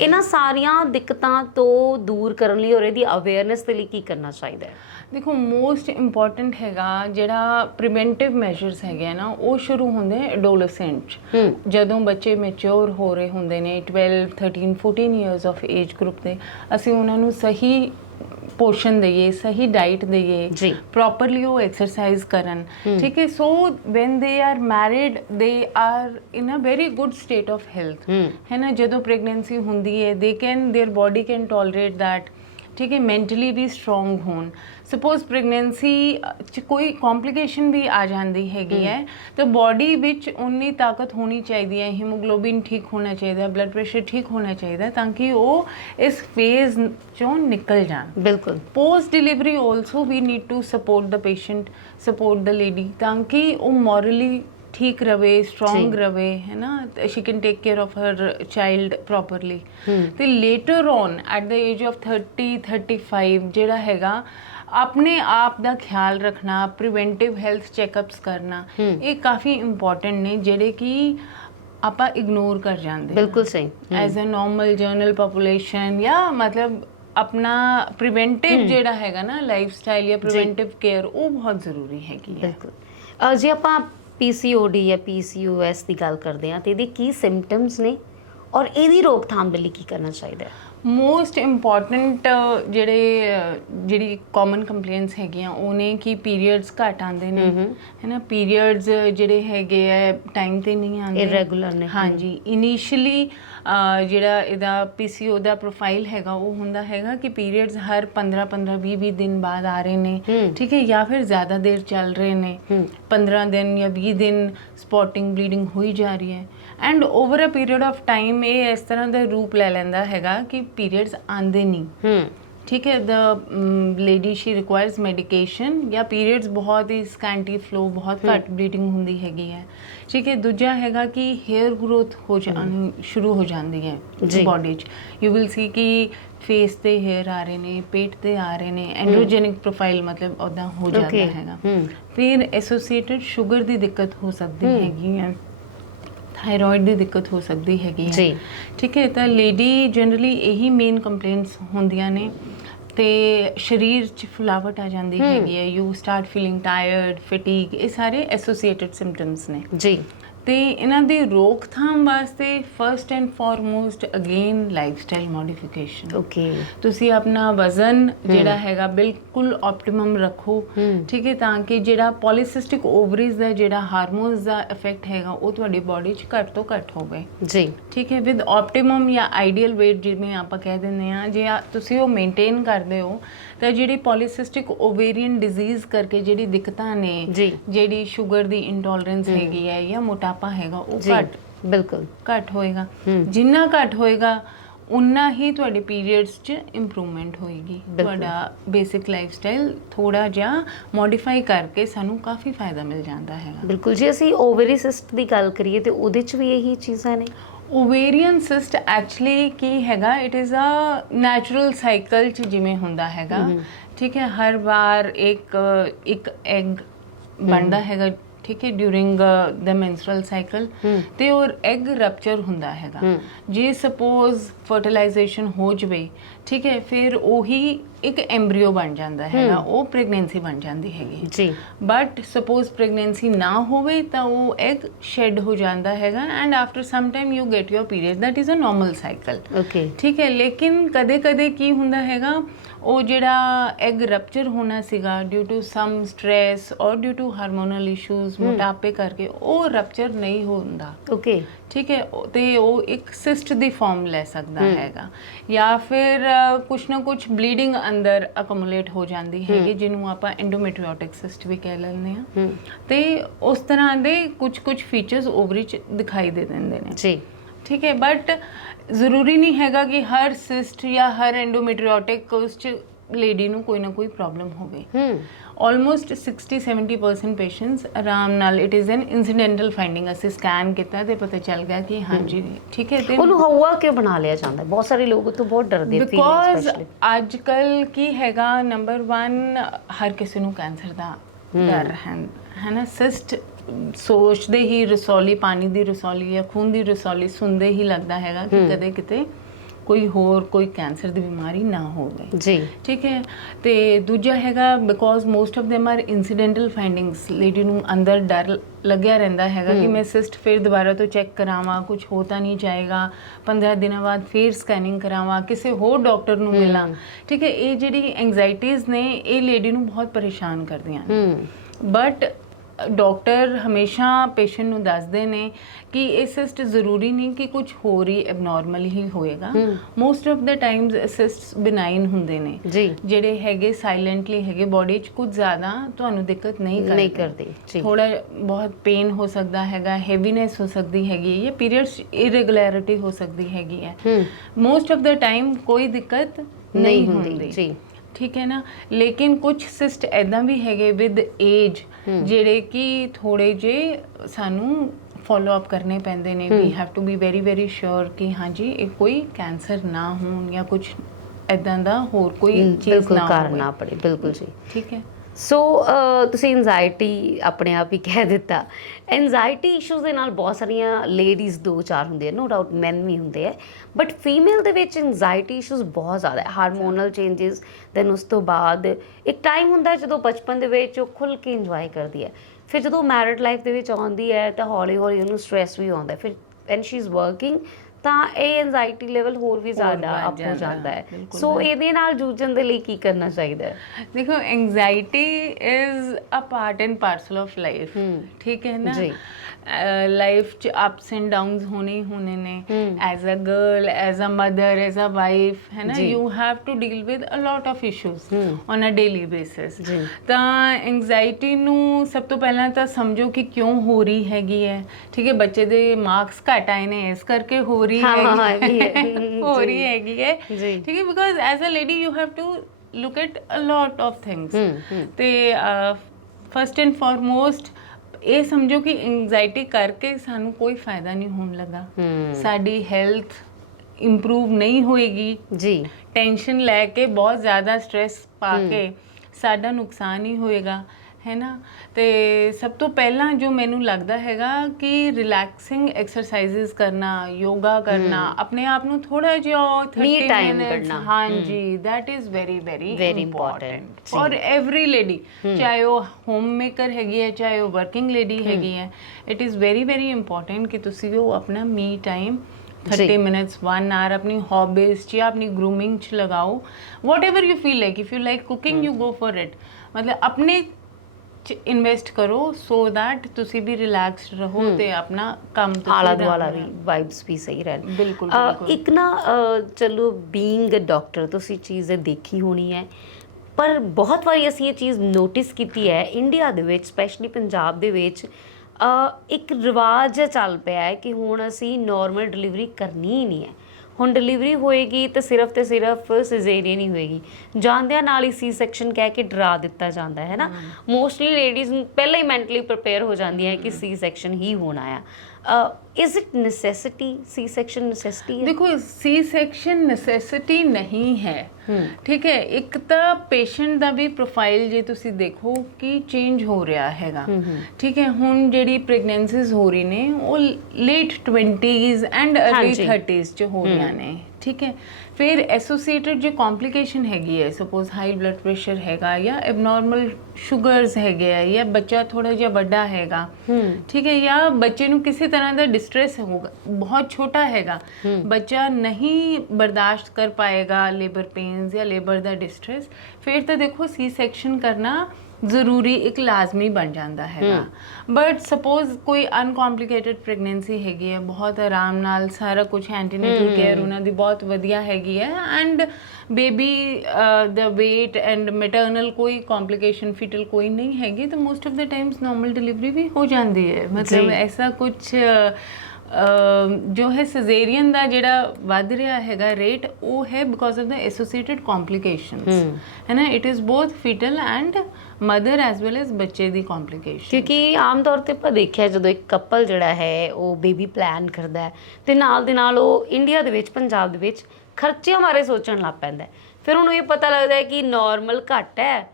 ਇਹਨਾਂ ਸਾਰੀਆਂ ਦਿੱਕਤਾਂ ਤੋਂ ਦੂਰ ਕਰਨ ਲਈ ਔਰ ਇਹਦੀ ਅਵੇਅਰਨੈਸ ਦੇ ਲਈ ਕੀ ਕਰਨਾ ਚਾਹੀਦਾ ਹੈ? ਦੇਖੋ, ਮੋਸਟ ਇੰਪੋਰਟੈਂਟ ਹੈਗਾ ਜਿਹੜਾ ਪ੍ਰੀਵੈਂਟਿਵ ਮੈਜਰਸ ਹੈਗੇ ਨਾ, ਉਹ ਸ਼ੁਰੂ ਹੁੰਦੇ ਐਡੋਲੈਸੈਂਟ 'ਚ, ਜਦੋਂ ਬੱਚੇ ਮੈਚਿਓਰ ਹੋ ਰਹੇ ਹੁੰਦੇ ਨੇ 12 13 14 ਇਅਰਸ ਆਫ ਏਜ ਗਰੁੱਪ ਦੇ। ਅਸੀਂ ਉਹਨਾਂ ਨੂੰ ਸਹੀ ਪੋਸ਼ਨ ਦਈਏ, ਸਹੀ ਡਾਈਟ ਦਈਏ, ਪ੍ਰੋਪਰਲੀ ਉਹ ਐਕਸਰਸਾਈਜ਼ ਕਰਨ। ਠੀਕ ਹੈ, so when they are married they are in a very good state of health, ਹੈ ਨਾ। ਜਦੋਂ ਪ੍ਰੈਗਨੈਂਸੀ ਹੁੰਦੀ ਹੈ their body can tolerate that. ਠੀਕ ਹੈ, ਮੈਂਟਲੀ ਵੀ ਸਟਰੋਂਗ ਹੋਣ। ਸਪੋਜ਼ ਪ੍ਰੈਗਨੈਂਸੀ 'ਚ ਕੋਈ ਕੰਪਲਿਕੇਸ਼ਨ ਵੀ ਆ ਜਾਂਦੀ ਹੈਗੀ ਹੈ ਤਾਂ ਬੋਡੀ ਵਿੱਚ ਉਨੀ ਤਾਕਤ ਹੋਣੀ ਚਾਹੀਦੀ ਹੈ, ਹੀਮੋਗਲੋਬਿਨ ਠੀਕ ਹੋਣਾ ਚਾਹੀਦਾ, ਬਲੱਡ ਪ੍ਰੈਸ਼ਰ ਠੀਕ ਹੋਣਾ ਚਾਹੀਦਾ, ਤਾਂ ਕਿ ਉਹ ਇਸ ਫੇਜ਼ 'ਚੋਂ ਨਿਕਲ ਜਾਣ। ਬਿਲਕੁਲ, ਪੋਸਟ ਡਿਲੀਵਰੀ ਆਲਸੋ ਵੀ need to support the patient, support the lady, ਤਾਂ ਕਿ ਉਹ ਮੋਰਲੀ ਠੀਕ ਰਵੇ, ਸਟਰੋਂਗ ਰਵੇ, ਹੈ ਨਾ, she can take care of her child properly. ਤੇ later on at the age of 30 35 ਜਿਹੜਾ ਹੈਗਾ, ਆਪਣੇ ਆਪ ਦਾ ਖਿਆਲ ਰੱਖਣਾ, ਪ੍ਰੀਵੈਂਟਿਵ ਹੈਲਥ ਚੈੱਕਅਪਸ ਕਰਨਾ, ਇਹ ਕਾਫੀ ਇੰਪੋਰਟੈਂਟ ਨੇ, ਜਿਹੜੇ ਕਿ ਆਪਾਂ ਇਗਨੋਰ ਕਰ ਜਾਂਦੇ। ਬਿਲਕੁਲ ਸਹੀ, as a normal general population, ਜਾਂ ਮਤਲਬ ਆਪਣਾ ਪ੍ਰੀਵੈਂਟਿਵ ਜਿਹੜਾ ਹੈਗਾ ਨਾ ਲਾਈਫ ਸਟਾਈਲ ਜਾਂ ਪ੍ਰੀਵੈਂਟਿਵ ਕੇਅਰ ਉਹ ਬਹੁਤ ਜ਼ਰੂਰੀ ਹੈਗੀ ਹੈ। ਬਿਲਕੁਲ। ਜੇ ਆਪਾਂ PCOD ਜਾਂ PCOS ਦੀ ਗੱਲ ਕਰਦੇ ਹਾਂ ਤੇ ਇਹਦੇ ਕੀ ਸਿੰਪਟਮਸ ਨੇ ਔਰ ਇਹਦੀ ਰੋਕਥਾਮ ਦੇ ਲਈ ਕੀ ਕਰਨਾ ਚਾਹੀਦਾ ਹੈ? ਮੋਸਟ ਇੰਪੋਰਟੈਂਟ ਜਿਹੜੀ ਕਾਮਨ ਕੰਪਲੇਂਟਸ ਹੈਗੀਆਂ ਉਹ ਨੇ ਕਿ ਪੀਰੀਅਡਸ ਘੱਟ ਆਉਂਦੇ ਨੇ, ਹੈ ਨਾ, ਪੀਰੀਅਡਸ ਜਿਹੜੇ ਹੈਗੇ ਆ ਟਾਈਮ ਤੇ ਨਹੀਂ ਆਉਂਦੇ, ਇਰੈਗੂਲਰ ਨੇ। ਹਾਂਜੀ, ਇਨੀਸ਼ੀਅਲੀ ਜਿਹੜਾ ਇਹਦਾ PCO ਦਾ ਪ੍ਰੋਫਾਈਲ ਹੈਗਾ ਉਹ ਹੁੰਦਾ ਹੈਗਾ ਕਿ ਪੀਰੀਅਡਸ ਹਰ 15 20 ਦਿਨ ਬਾਅਦ ਆ ਰਹੇ ਨੇ, ਠੀਕ ਹੈ, ਜਾਂ ਫਿਰ ਜ਼ਿਆਦਾ ਦੇਰ ਚੱਲ ਰਹੇ ਨੇ, 15 ਦਿਨ ਜਾਂ 20 ਦਿਨ ਸਪੌਟਿੰਗ ਬਲੀਡਿੰਗ ਹੋਈ ਜਾ ਰਹੀ ਹੈ and over a period of time ਇਹ ਇਸ ਤਰ੍ਹਾਂ ਦਾ ਰੂਪ ਲੈ ਲੈਂਦਾ ਹੈਗਾ ਕਿ ਪੀਰੀਅਡਸ ਆਉਂਦੇ ਨਹੀਂ, ਠੀਕ ਹੈ। ਦ ਲੇਡੀ ਸ਼ੀ ਰਿਕੁਆਇਰਸ ਮੈਡੀਕੇਸ਼ਨ ਜਾਂ ਪੀਰੀਅਡਸ ਬਹੁਤ ਹੀ ਸਕੈਂਟੀ ਫਲੋ, ਬਹੁਤ ਘੱਟ ਬਲੀਡਿੰਗ ਹੁੰਦੀ ਹੈਗੀ ਹੈ, ਠੀਕ ਹੈ। ਦੂਜਾ ਹੈਗਾ ਕਿ ਹੇਅਰ ਗਰੋਥ ਹੋ ਜਾਣੀ ਸ਼ੁਰੂ ਹੋ ਜਾਂਦੀ ਹੈ ਬਾਡੀ 'ਚ। ਯੂ ਵਿਲ ਸੀ ਕਿ ਫੇਸ ਤੇ ਹੇਅਰ ਆ ਰਹੇ ਨੇ, ਪੇਟ ਤੇ ਆ ਰਹੇ ਨੇ, ਐਂਡਰੋਜੈਨਿਕ ਪ੍ਰੋਫਾਈਲ ਮਤਲਬ ਉੱਦਾਂ ਹੋ ਜਾਂਦਾ ਹੈਗਾ। ਫਿਰ ਐਸੋਸੀਏਟਡ ਸ਼ੂਗਰ ਦੀ ਦਿੱਕਤ ਹੋ ਸਕਦੀ ਹੈਗੀ ਹੈ, ਥਾਇਰੋਇਡ ਦੀ ਦਿੱਕਤ ਹੋ ਸਕਦੀ ਹੈਗੀ ਹੈ, ਠੀਕ ਹੈ। ਤਾਂ ਲੇਡੀ ਜਨਰਲੀ ਇਹੀ ਮੇਨ ਕੰਪਲੇਂਟਸ ਹੁੰਦੀਆਂ ਨੇ ਤੇ ਸਰੀਰ 'ਚ ਫੁਲਾਵਟ ਆ ਜਾਂਦੀ ਹੈਗੀ ਹੈ, ਯੂ ਸਟਾਰਟ ਫੀਲਿੰਗ ਟਾਇਰਡ, ਫੈਟੀਗ, ਇਹ ਸਾਰੇ ਐਸੋਸੀਏਟਡ ਸਿੰਪਟਮਸ ਨੇ ਜੀ। ਤੇ ਇਹਨਾਂ ਦੀ ਰੋਕਥਾਮ ਵਾਸਤੇ first and foremost again life style modification. Okay, ਤੁਸੀਂ ਆਪਣਾ ਵਜ਼ਨ ਜਿਹੜਾ ਹੈਗਾ ਬਿਲਕੁਲ ਆਪਟੀਮਮ ਰੱਖੋ, ਠੀਕ ਹੈ, ਤਾਂ ਕਿ ਜਿਹੜਾ ਪੋਲੀਸਿਸਟਿਕ ਓਵਰੀਜ਼ ਦਾ ਜਿਹੜਾ ਹਾਰਮੋਨਸ ਦਾ ਇਫੈਕਟ ਹੈਗਾ ਉਹ ਤੁਹਾਡੀ ਬਾਡੀ 'ਚ ਘੱਟ ਤੋਂ ਘੱਟ ਹੋਵੇ ਜੀ, ਠੀਕ ਹੈ। ਵਿਦ ਆਪਟੀਮਮ ਜਾਂ ਆਈਡੀਅਲ weight ਜਿਵੇਂ ਆਪਾਂ ਕਹਿ ਦਿੰਦੇ ਹਾਂ, ਜੇ ਤੁਸੀਂ ਉਹ ਮੇਨਟੇਨ ਕਰਦੇ ਹੋ ਤਾਂ ਜਿਹੜੀ ਪੋਲੀਸਿਸਟਿਕ ਓਵੇਰੀਅਨ ਡਿਜ਼ੀਜ਼ ਕਰਕੇ ਜਿਹੜੀ ਦਿੱਕਤਾਂ ਨੇ, ਜਿਹੜੀ ਸ਼ੂਗਰ ਦੀ ਇੰਟੋਲਰੈਂਸ ਹੈਗੀ ਹੈ ਜਾਂ ਮੋਟਾਪਾ ਹੈਗਾ ਉਹ ਬਿਲਕੁਲ ਘੱਟ ਹੋਏਗਾ। ਜਿੰਨਾ ਘੱਟ ਹੋਏਗਾ ਉਨਾ ਹੀ ਤੁਹਾਡੇ ਪੀਰੀਅਡਸ 'ਚ ਇੰਪਰੂਵਮੈਂਟ ਹੋਏਗੀ। ਤੁਹਾਡਾ ਬੇਸਿਕ ਲਾਈਫ ਸਟਾਈਲ ਥੋੜਾ ਜਿਹਾ ਮੋਡੀਫਾਈ ਕਰਕੇ ਸਾਨੂੰ ਕਾਫੀ ਫਾਇਦਾ ਮਿਲ ਜਾਂਦਾ ਹੈਗਾ। ਬਿਲਕੁਲ। ਜੇ ਅਸੀਂ ਓਵੇਰੀ ਸਿਸਟ ਦੀ ਗੱਲ ਕਰੀਏ ਤੇ ਉਹਦੇ 'ਚ ਵੀ ਇਹੀ ਚੀਜ਼ਾਂ ਨੇ। ਓਵੇਰੀਅਨ ਸਿਸਟ ਐਕਚੁਅਲੀ ਕੀ ਹੈਗਾ, it is a natural cycle 'ਚ ਜਿਵੇਂ ਹੁੰਦਾ ਹੈਗਾ, ਠੀਕ ਹੈ। ਹਰ ਵਾਰ ਇੱਕ ਐਗ ਬਣਦਾ ਹੈਗਾ, ਠੀਕ ਹੈ, ਡਿਊਰਿੰਗ ਦ ਮੈਂਸਟਰਲ ਸਾਈਕਲ, ਤੇ ਉਹ ਐਗ ਰਪਚਰ ਹੁੰਦਾ ਹੈਗਾ। ਜੇ ਸਪੋਜ਼ ਫਰਟੀਲਾਈਜੇਸ਼ਨ ਹੋ ਜਵੇ, ਠੀਕ ਹੈ, ਫਿਰ ਉਹੀ ਇੱਕ ਐਮਬ੍ਰੀਓ ਬਣ ਜਾਂਦਾ ਹੈਗਾ, ਉਹ ਪ੍ਰੈਗਨੈਂਸੀ ਬਣ ਜਾਂਦੀ ਹੈਗੀ ਜੀ। ਬਟ ਸਪੋਜ਼ ਪ੍ਰੈਗਨੈਂਸੀ ਨਾ ਹੋਵੇ ਤਾਂ ਉਹ ਐਗ ਸ਼ੈਡ ਹੋ ਜਾਂਦਾ ਹੈਗਾ and after some time you get your period, that is a normal cycle, okay, ਠੀਕ ਹੈ। ਲੇਕਿਨ ਕਦੇ ਕਦੇ ਕੀ ਹੁੰਦਾ ਹੈਗਾ, ਉਹ ਜਿਹੜਾ ਐਗ ਰਪਚਰ ਹੋਣਾ ਸੀਗਾ ਡਿਊ ਟੂ ਸਮ ਸਟ੍ਰੈਸ ਔਰ ਡਿਊ ਟੂ ਹਾਰਮੋਨਲ ਇਸ਼ੂਜ਼, ਮੋਟਾਪੇ ਕਰਕੇ ਉਹ ਰਪਚਰ ਨਹੀਂ ਹੁੰਦਾ, ਓਕੇ, ਠੀਕ ਹੈ। ਤੇ ਉਹ ਇੱਕ ਸਿਸਟ ਦੀ ਫਾਰਮ ਲੈ ਸਕਦਾ ਹੈਗਾ ਜਾਂ ਫਿਰ ਕੁਛ ਨਾ ਕੁਛ ਬਲੀਡਿੰਗ ਅੰਦਰ ਅਕੂਮੂਲੇਟ ਹੋ ਜਾਂਦੀ ਹੈਗੀ, ਜਿਹਨੂੰ ਆਪਾਂ ਐਂਡੋਮੈਟ੍ਰੀਓਟਿਕ ਸਿਸਟ ਵੀ ਕਹਿ ਲੈਂਦੇ ਹਾਂ। ਤੇ ਉਸ ਤਰ੍ਹਾਂ ਦੇ ਕੁਛ ਫੀਚਰਸ ਓਵਰੀ 'ਚ ਦਿਖਾਈ ਦੇ ਦਿੰਦੇ ਨੇ ਜੀ, ਠੀਕ ਹੈ। ਬਟ ਜ਼ਰੂਰੀ ਨਹੀਂ ਹੈਗਾ ਕਿ ਹਰ ਸਿਸਟ ਜਾਂ ਹਰ ਐਂਡੋਮੈਟ੍ਰੀਓਟਿਕ ਉਸ 'ਚ ਲੇਡੀ ਨੂੰ ਕੋਈ ਨਾ ਕੋਈ ਪ੍ਰੋਬਲਮ ਹੋਵੇ। ਆਲਮੋਸਟ 60-70% ਪੇਸ਼ੈਂਟਸ ਆਰਾਮ ਨਾਲ, ਇਟ ਇਜ਼ ਐਨ ਇਨਸੀਡੈਂਟਲ ਫਾਈਂਡਿੰਗ, ਅਸੀਂ ਸਕੈਨ ਕੀਤਾ ਤੇ ਪਤਾ ਚੱਲ ਗਿਆ ਕਿ ਹਾਂਜੀ, ਠੀਕ ਹੈ। ਤੇ ਉਹਨੂੰ ਹਵਾ ਕਿਉਂ ਬਣਾ ਲਿਆ ਜਾਂਦਾ? ਬਹੁਤ ਸਾਰੇ ਲੋਕ ਤੋਂ ਬਹੁਤ ਡਰਦੇ, ਬਿਕੋਜ਼ ਅੱਜ ਕੱਲ ਕੀ ਹੈਗਾ, ਨੰਬਰ 1 ਹਰ ਕਿਸੇ ਨੂੰ ਕੈਂਸਰ ਦਾ ਡਰ ਹੈ ਨਾ। ਸਿਸਟ ਸੋਚਦੇ ਹੀ ਰਸੌਲੀ, ਪਾਣੀ ਦੀ ਰਸੌਲੀ ਜਾਂ ਖੂਨ ਦੀ ਰਸੌਲੀ ਸੁਣਦੇ ਹੀ ਲੱਗਦਾ ਹੈਗਾ ਕਿ ਕਦੇ ਕਿਤੇ ਕੋਈ ਕੈਂਸਰ ਦੀ ਬਿਮਾਰੀ ਨਾ ਹੋਵੇ ਜੀ, ਠੀਕ ਹੈ। ਤੇ ਦੂਜਾ ਹੈਗਾ, because most of them are incidental findings, lady ਨੂੰ ਅੰਦਰ ਡਰ ਲੱਗਿਆ ਰਹਿੰਦਾ ਹੈਗਾ ਕਿ ਮੈਂ ਸਿਸਟ ਫਿਰ ਦੁਬਾਰਾ ਤੋਂ ਚੈੱਕ ਕਰਾਵਾਂ, ਕੁਝ ਹੋ ਤਾਂ ਨਹੀਂ ਜਾਏਗਾ, 15 ਦਿਨਾਂ ਬਾਅਦ ਫਿਰ ਸਕੈਨਿੰਗ ਕਰਾਵਾਂ, ਕਿਸੇ ਹੋਰ ਡਾਕਟਰ ਨੂੰ ਮਿਲਾਂ, ਠੀਕ ਹੈ। ਇਹ ਜਿਹੜੀ ਐਂਗਜ਼ਾਈਟੀਜ਼ ਨੇ ਇਹ ਲੇਡੀ ਨੂੰ ਬਹੁਤ ਪਰੇਸ਼ਾਨ ਕਰਦੀਆਂ ਨੇ। ਬਟ ਡਾਕਟਰ ਹਮੇਸ਼ਾ ਪੇਸ਼ੈਂਟ ਨੂੰ ਦੱਸਦੇ ਨੇ ਕਿ ਇਹ ਸਿਸਟ ਜ਼ਰੂਰੀ ਨਹੀਂ ਕਿ ਕੁਝ ਹੋਰ ਹੀ ਐਬਨੋਰਮਲ ਹੀ ਹੋਏਗਾ। ਮੋਸਟ ਆਫ ਦਾ ਟਾਈਮਸ ਸਿਸਟਸ ਬਿਨਾਈਨ ਹੁੰਦੇ ਨੇ, ਜਿਹੜੇ ਹੈਗੇ ਸਾਇਲੈਂਟਲੀ ਹੈਗੇ, ਬਾਡੀ 'ਚ ਕੁਝ ਜ਼ਿਆਦਾ ਤੁਹਾਨੂੰ ਦਿੱਕਤ ਨਹੀਂ ਕਰਦੇ। ਥੋੜਾ ਬਹੁਤ ਪੇਨ ਹੋ ਸਕਦਾ ਹੈਗਾ, ਹੈਵੀਨੈਸ ਹੋ ਸਕਦੀ ਹੈਗੀ, ਜਾਂ ਪੀਰੀਅਡਸ ਇਰੈਗੂਲੈਰਿਟੀ ਹੋ ਸਕਦੀ ਹੈਗੀ ਹੈ। ਮੋਸਟ ਆਫ ਦਾ ਟਾਈਮ ਕੋਈ ਦਿੱਕਤ ਨਹੀਂ ਹੁੰਦੀ ਜੀ, ਠੀਕ ਹੈ ਨਾ। ਲੇਕਿਨ ਕੁਝ ਸਿਸਟ ਐਦਾਂ ਵੀ ਹੈਗੇ ਵਿਦ ਏਜ, ਜਿਹੜੇ ਕਿ ਥੋੜੇ ਜੇ ਸਾਨੂੰ ਫੋਲੋ ਅਪ ਕਰਨੇ ਪੈਂਦੇ ਨੇ। ਵੀ have to be very sure ਕਿ ਹਾਂਜੀ ਇਹ ਕੋਈ ਕੈਂਸਰ ਨਾ ਹੋਣ ਜਾਂ ਕੁਝ ਐਦਾਂ ਦਾ ਹੋਰ ਕੋਈ ਚੀਜ਼ ਨਾ ਪੜੇ। ਬਿਲਕੁਲ ਜੀ, ਠੀਕ ਹੈ। ਸੋ ਤੁਸੀਂ ਐਂਜ਼ਾਈਟੀ ਆਪਣੇ ਆਪ ਹੀ ਕਹਿ ਦਿੱਤਾ। ਐਂਜ਼ਾਈਟੀ ਇਸ਼ੂਜ਼ ਦੇ ਨਾਲ ਬਹੁਤ ਸਾਰੀਆਂ ਲੇਡੀਜ਼ 2-4 ਹੁੰਦੀਆਂ, ਨੋ ਡਾਊਟ ਮੈਨ ਵੀ ਹੁੰਦੇ ਹੈ, ਬਟ ਫੀਮੇਲ ਦੇ ਵਿੱਚ ਐਂਜ਼ਾਈਟੀ ਇਸ਼ੂਜ਼ ਬਹੁਤ ਜ਼ਿਆਦਾ ਹੈ। ਹਾਰਮੋਨਲ ਚੇਂਜਸ, ਦੈਨ ਉਸ ਤੋਂ ਬਾਅਦ ਇੱਕ ਟਾਈਮ ਹੁੰਦਾ ਜਦੋਂ ਬਚਪਨ ਦੇ ਵਿੱਚ ਉਹ ਖੁੱਲ੍ਹ ਕੇ ਇੰਜੋਏ ਕਰਦੀ ਹੈ, ਫਿਰ ਜਦੋਂ ਮੈਰਿਡ ਲਾਈਫ ਦੇ ਵਿੱਚ ਆਉਂਦੀ ਹੈ ਤਾਂ ਹੌਲੀ ਹੌਲੀ ਉਹਨੂੰ ਸਟ੍ਰੈਸ ਵੀ ਆਉਂਦਾ, ਫਿਰ ਵੈਨ ਸ਼ੀ ਇਜ਼ ਵਰਕਿੰਗ ਤਾਂ ਇਹ ਐਂਜ਼ਾਈਟੀ ਲੈਵਲ ਹੋਰ ਵੀ ਜ਼ਿਆਦਾ ਅਪ ਹੋ ਜਾਂਦਾ ਹੈ। ਸੋ ਇਹਦੇ ਨਾਲ ਜੂਝਣ ਦੇ ਲਈ ਕੀ ਕਰਨਾ ਚਾਹੀਦਾ ਹੈ? ਦੇਖੋ, anxiety is a part and parcel of life, ਠੀਕ ਹੈ ਨਾ। ਲਾਈਫ 'ਚ ਅਪਸ ਐਂਡ ਡਾਊਨਸ ਹੋਣੇ ਹੀ ਹੋਣੇ ਨੇ, as a girl, as a mother, as a wife, ਹੈ ਨਾ। You have to deal with a lot of issues on a daily basis. ਤਾਂ ਐਂਜ਼ਾਈਟੀ ਨੂੰ ਸਭ ਤੋਂ ਪਹਿਲਾਂ ਤਾਂ ਸਮਝੋ ਕਿ ਕਿਉਂ ਹੋ ਰਹੀ ਹੈਗੀ ਹੈ, ਠੀਕ ਹੈ। ਬੱਚੇ ਦੇ ਮਾਰਕਸ ਘੱਟ ਆਏ ਨੇ, ਇਸ ਕਰਕੇ ਹੋ ਰਹੀ ਹੈ, ਹੋ ਰਹੀ ਹੈਗੀ ਹੈ, ਠੀਕ ਹੈ। Because as a lady you have to look at a lot of things ਤੇ ਫਸਟ ਐਂਡ ਫੋਰਮੋਸਟ ਇਹ ਸਮਝੋ ਕਿ ਐਂਜ਼ਾਈਟੀ ਕਰਕੇ ਸਾਨੂੰ ਕੋਈ ਫਾਇਦਾ ਨਹੀਂ ਹੋਣ ਲੱਗਾ, ਸਾਡੀ ਹੈਲਥ ਇੰਪਰੂਵ ਨਹੀਂ ਹੋਏਗੀ ਜੀ। ਟੈਨਸ਼ਨ ਲੈ ਕੇ ਬਹੁਤ ਜ਼ਿਆਦਾ ਸਟ੍ਰੈਸ ਪਾ ਕੇ ਸਾਡਾ ਨੁਕਸਾਨ ਹੀ ਹੋਏਗਾ, ਹੈ ਨਾ। ਤੇ ਸਭ ਤੋਂ ਪਹਿਲਾਂ ਜੋ ਮੈਨੂੰ ਲੱਗਦਾ ਹੈਗਾ ਕਿ ਰਿਲੈਕਸਿੰਗ ਐਕਸਰਸਾਈਜ਼ਿਸ ਕਰਨਾ, ਯੋਗਾ ਕਰਨਾ, ਆਪਣੇ ਆਪ ਨੂੰ ਥੋੜਾ ਜਿਹਾ 30 ਮਿੰਟਸ, ਹਾਂਜੀ, that is very very important for every lady, ਚਾਹੇ ਉਹ ਹੋਮ ਮੇਕਰ ਹੈਗੀ ਹੈ, ਚਾਹੇ ਉਹ ਵਰਕਿੰਗ ਲੇਡੀ ਹੈਗੀ ਹੈ। ਇਟ ਇਜ਼ ਵੈਰੀ ਇੰਪੋਰਟੈਂਟ ਕਿ ਤੁਸੀਂ ਉਹ ਆਪਣਾ ਮੀ ਟਾਈਮ 30 ਮਿੰਟਸ 1 ਆवर अपनी हॉबीज च या अपनी ग्रूमिंग च लगाओ, what ever you feel like. If you like cooking you go for it, मतलब अपने ਇਨਵੈਸਟ ਕਰੋ ਸੋ ਦੈਟ ਤੁਸੀਂ ਵੀ ਰਿਲੈਕਸਡ ਰਹੋ ਤੇ ਆਪਣਾ ਕੰਮ ਆਲਾ ਦੁਆਲਾ ਵੀ ਵਾਈਬਸ ਵੀ ਸਹੀ ਰਹਿਣ। ਬਿਲਕੁਲ ਇੱਕ ਨਾ ਚਲੋ ਬੀਇੰਗ ਅ ਡਾਕਟਰ ਤੁਸੀਂ ਚੀਜ਼ ਦੇਖੀ ਹੋਣੀ ਹੈ, ਪਰ ਬਹੁਤ ਵਾਰੀ ਅਸੀਂ ਇਹ ਚੀਜ਼ ਨੋਟਿਸ ਕੀਤੀ ਹੈ ਇੰਡੀਆ ਦੇ ਵਿੱਚ, ਸਪੈਸ਼ਲੀ ਪੰਜਾਬ ਦੇ ਵਿੱਚ ਇੱਕ ਰਿਵਾਜ ਚੱਲ ਪਿਆ ਹੈ ਕਿ ਹੁਣ ਅਸੀਂ ਨੋਰਮਲ ਡਿਲੀਵਰੀ ਕਰਨੀ ਹੀ ਨਹੀਂ ਹੈ। ਹੁਣ ਡਿਲੀਵਰੀ ਹੋਏਗੀ ਤਾਂ ਸਿਰਫ ਸਿਜ਼ੇਰੀਅਨ ਹੀ ਹੋਏਗੀ, ਜਾਂਦਿਆਂ ਨਾਲ ਹੀ ਸੀ ਸੈਕਸ਼ਨ ਕਹਿ ਕੇ ਡਰਾ ਦਿੱਤਾ ਜਾਂਦਾ ਹੈ ਨਾ। ਮੋਸਟਲੀ ਲੇਡੀਜ਼ ਪਹਿਲਾਂ ਹੀ ਮੈਂਟਲੀ ਪ੍ਰਿਪੇਅਰ ਹੋ ਜਾਂਦੀਆਂ ਕਿ ਸੀ ਸੈਕਸ਼ਨ ਹੀ ਹੋਣਾ ਆ। Is it necessity? C section necessity ਹੈ? ਦੇਖੋ, ਸੀ ਸੈਕਸ਼ਨ ਨੈਸੈਸਿਟੀ ਨਹੀਂ ਹੈ, ਠੀਕ ਹੈ। ਇੱਕ ਤਾਂ ਪੇਸ਼ੈਂਟ ਦਾ ਵੀ ਪ੍ਰੋਫਾਈਲ ਜੇ ਤੁਸੀਂ ਦੇਖੋ ਕਿ ਚੇਂਜ ਹੋ ਰਿਹਾ ਹੈਗਾ, ਠੀਕ ਹੈ। ਹੁਣ ਜਿਹੜੀ ਪ੍ਰੈਗਨੈਂਸੀਜ਼ ਹੋ ਰਹੀ ਨੇ ਉਹ late 20s and early 30s 'ਚ ਹੋ ਰਹੀਆਂ ਨੇ, ਠੀਕ ਹੈ। ਫਿਰ ਐਸੋਸੀਏਟਡ ਜੋ ਕੰਪਲਿਕੇਸ਼ਨ ਹੈਗੀ ਹੈ, ਸਪੋਜ਼ ਹਾਈ ਬਲੱਡ ਪ੍ਰੈਸ਼ਰ ਹੈਗਾ ਜਾਂ ਐਬਨੋਰਮਲ ਸ਼ੂਗਰਸ ਹੈਗੇ ਆ, ਜਾਂ ਬੱਚਾ ਥੋੜਾ ਜਿਹਾ ਵੱਡਾ ਹੈਗਾ, ਠੀਕ ਹੈ, ਜਾਂ ਬੱਚੇ ਨੂੰ ਕਿਸੇ ਤਰ੍ਹਾਂ ਦਾ ਡਿਸਟ੍ਰੈਸ ਹੋਗਾ, ਬਹੁਤ ਛੋਟਾ ਹੈਗਾ ਬੱਚਾ, ਨਹੀਂ ਬਰਦਾਸ਼ਤ ਕਰ ਪਾਏਗਾ ਲੇਬਰ ਪੇਨਸ ਜਾਂ ਲੇਬਰ ਦਾ ਡਿਸਟ੍ਰੈਸ, ਫਿਰ ਤਾਂ ਦੇਖੋ ਸੀ ਸੈਕਸ਼ਨ ਕਰਨਾ ਜ਼ਰੂਰੀ, ਇੱਕ ਲਾਜ਼ਮੀ ਬਣ ਜਾਂਦਾ ਹੈਗਾ। ਬਟ ਸਪੋਜ਼ ਕੋਈ ਅਨਕੰਪਲਿਕੇਟਡ ਪ੍ਰੈਗਨੈਂਸੀ ਹੈਗੀ ਹੈ, ਬਹੁਤ ਆਰਾਮ ਨਾਲ ਸਾਰਾ ਕੁਝ, ਐਂਟੀਨੇਟਲ ਕੇਅਰ ਉਹਨਾਂ ਦੀ ਬਹੁਤ ਵਧੀਆ ਹੈਗੀ ਹੈ, ਐਂਡ ਬੇਬੀ ਦਾ ਵੇਟ ਐਂਡ ਮੈਟਰਨਲ ਕੋਈ ਕੰਪਲਿਕੇਸ਼ਨ ਫੀਟਲ ਕੋਈ ਨਹੀਂ ਹੈਗੀ, ਤਾਂ most of the times normal delivery ਵੀ ਹੋ ਜਾਂਦੀ ਹੈ। ਮਤਲਬ ਐਸਾ ਕੁਝ ਜੋ ਹੈ ਸਿਜ਼ੇਰੀਅਨ ਦਾ ਜਿਹੜਾ ਵੱਧ ਰਿਹਾ ਹੈਗਾ ਰੇਟ, ਉਹ ਹੈ because of the associated complications, ਹੈ ਨਾ। It is both fetal and mother as well as ਬੱਚੇ ਦੀ ਕੰਪਲਿਕੇਸ਼ਨ। ਕਿਉਂਕਿ ਆਮ ਤੌਰ 'ਤੇ ਆਪਾਂ ਦੇਖਿਆ ਜਦੋਂ ਇੱਕ ਕਪਲ ਜਿਹੜਾ ਹੈ ਉਹ ਬੇਬੀ ਪਲਾਨ ਕਰਦਾ ਹੈ ਤੇ ਨਾਲ ਦੇ ਨਾਲ ਉਹ ਇੰਡੀਆ ਦੇ ਵਿੱਚ, ਪੰਜਾਬ ਦੇ ਵਿੱਚ ਖਰਚਿਆਂ ਬਾਰੇ ਸੋਚਣ ਲੱਗ ਪੈਂਦਾ, ਫਿਰ ਉਹਨੂੰ ਇਹ ਪਤਾ ਲੱਗਦਾ ਹੈ ਕਿ ਨੋਰਮਲ ਘੱਟ ਹੈ,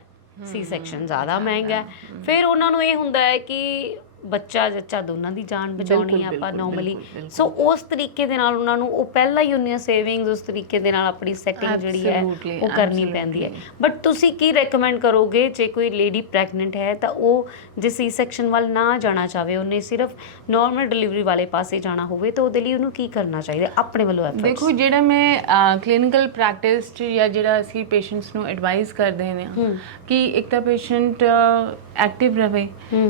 ਸੀ ਸੈਕਸ਼ਨ ਜ਼ਿਆਦਾ ਮਹਿੰਗਾ ਹੈ। ਫਿਰ ਉਹਨਾਂ ਨੂੰ ਇਹ ਹੁੰਦਾ ਹੈ ਕਿ ਬੱਚਾ ਜੱਚਾ ਦੋਨਾਂ ਦੀ ਜਾਨ ਬਚਾਉਣੀ ਆ ਆਪਾਂ ਨੋਰਮਲੀ। ਸੋ ਉਸ ਤਰੀਕੇ ਦੇ ਨਾਲ ਉਹਨਾਂ ਨੂੰ ਉਹ ਪਹਿਲਾਂ ਹੀ ਉਹਨੀਆਂ ਸੇਵਿੰਗਸ ਉਸ ਤਰੀਕੇ ਦੇ ਨਾਲ ਆਪਣੀ ਸੈਟਿੰਗ ਜਿਹੜੀ ਹੈ ਉਹ ਕਰਨੀ ਪੈਂਦੀ ਹੈ। ਬਟ ਤੁਸੀਂ ਕੀ ਰეკਮੈਂਡ ਕਰੋਗੇ ਜੇ ਕੋਈ ਲੇਡੀ ਪ੍ਰੈਗਨੈਂਟ ਹੈ ਤਾਂ ਉਹ ਜੇ ਸੀ ਸੈਕਸ਼ਨ ਵੱਲ ਨਾ ਜਾਣਾ ਚਾਹਵੇ, ਉਹਨੇ ਸਿਰਫ ਨੋਰਮਲ ਡਿਲੀਵਰੀ ਵਾਲੇ ਪਾਸੇ ਜਾਣਾ ਹੋਵੇ, ਤਾਂ ਉਹਦੇ ਲਈ ਉਹਨੂੰ ਕੀ ਕਰਨਾ ਚਾਹੀਦਾ ਆਪਣੇ ਵੱਲੋਂ ਐਫਰਟਸ? ਦੇਖੋ, ਜਿਹੜਾ ਮੈਂ ਕਲੀਨਿਕਲ ਪ੍ਰੈਕਟਿਸ 'ਚ ਜਾਂ ਜਿਹੜਾ ਅਸੀਂ ਪੇਸ਼ੈਂਟਸ ਨੂੰ ਐਡਵਾਈਸ ਕਰਦੇ ਨੇ ਕਿ ਇੱਕ ਤਾਂ ਪੇਸ਼ੈਂਟ ਐਕਟਿਵ ਰਹੇ,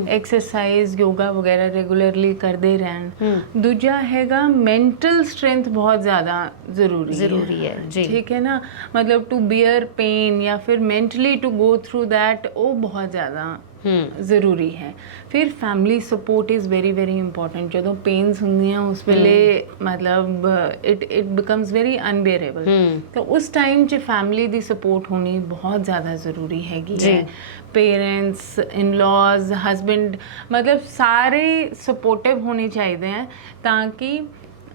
ਐਕਸਰਸਾਈਜ਼ ਯੋਗਾ ਵਗੈਰਾ ਰੈਗੂਲਰਲੀ ਕਰਦੇ ਰਹਿਣ। ਦੂਜਾ ਹੈਗਾ ਮੈਂਟਲ ਸਟਰੈਂਥ ਬਹੁਤ ਜ਼ਿਆਦਾ ਜ਼ਰੂਰੀ ਹੈ ਜੀ, ਠੀਕ ਹੈ ਨਾ। ਮਤਲਬ ਟੂ ਬੀਅਰ ਪੇਨ ਜਾਂ ਫਿਰ mentally to go through that, ਉਹ ਬਹੁਤ ਜ਼ਿਆਦਾ ਜ਼ਰੂਰੀ ਹੈ। ਫਿਰ family support is very important. ਜਦੋਂ ਪੇਨਸ ਹੁੰਦੀਆਂ ਉਸ ਵੇਲੇ ਮਤਲਬ ਇਟ ਬਿਕਮਸ ਵੈਰੀ ਅਨਬੇਅਰੇਬਲ, ਤਾਂ ਉਸ ਟਾਈਮ 'ਚ ਫੈਮਿਲੀ ਦੀ ਸਪੋਰਟ ਹੋਣੀ ਬਹੁਤ ਜ਼ਿਆਦਾ ਜ਼ਰੂਰੀ ਹੈਗੀ ਹੈ। ਪੇਰੈਂਟਸ, ਇਨ-ਲॉज, ਹਸਬੈਂਡ, ਮਤਲਬ ਸਾਰੇ ਸਪੋਰਟਿਵ ਹੋਣੇ ਚਾਹੀਦੇ ਹੈ ਤਾਂ ਕਿ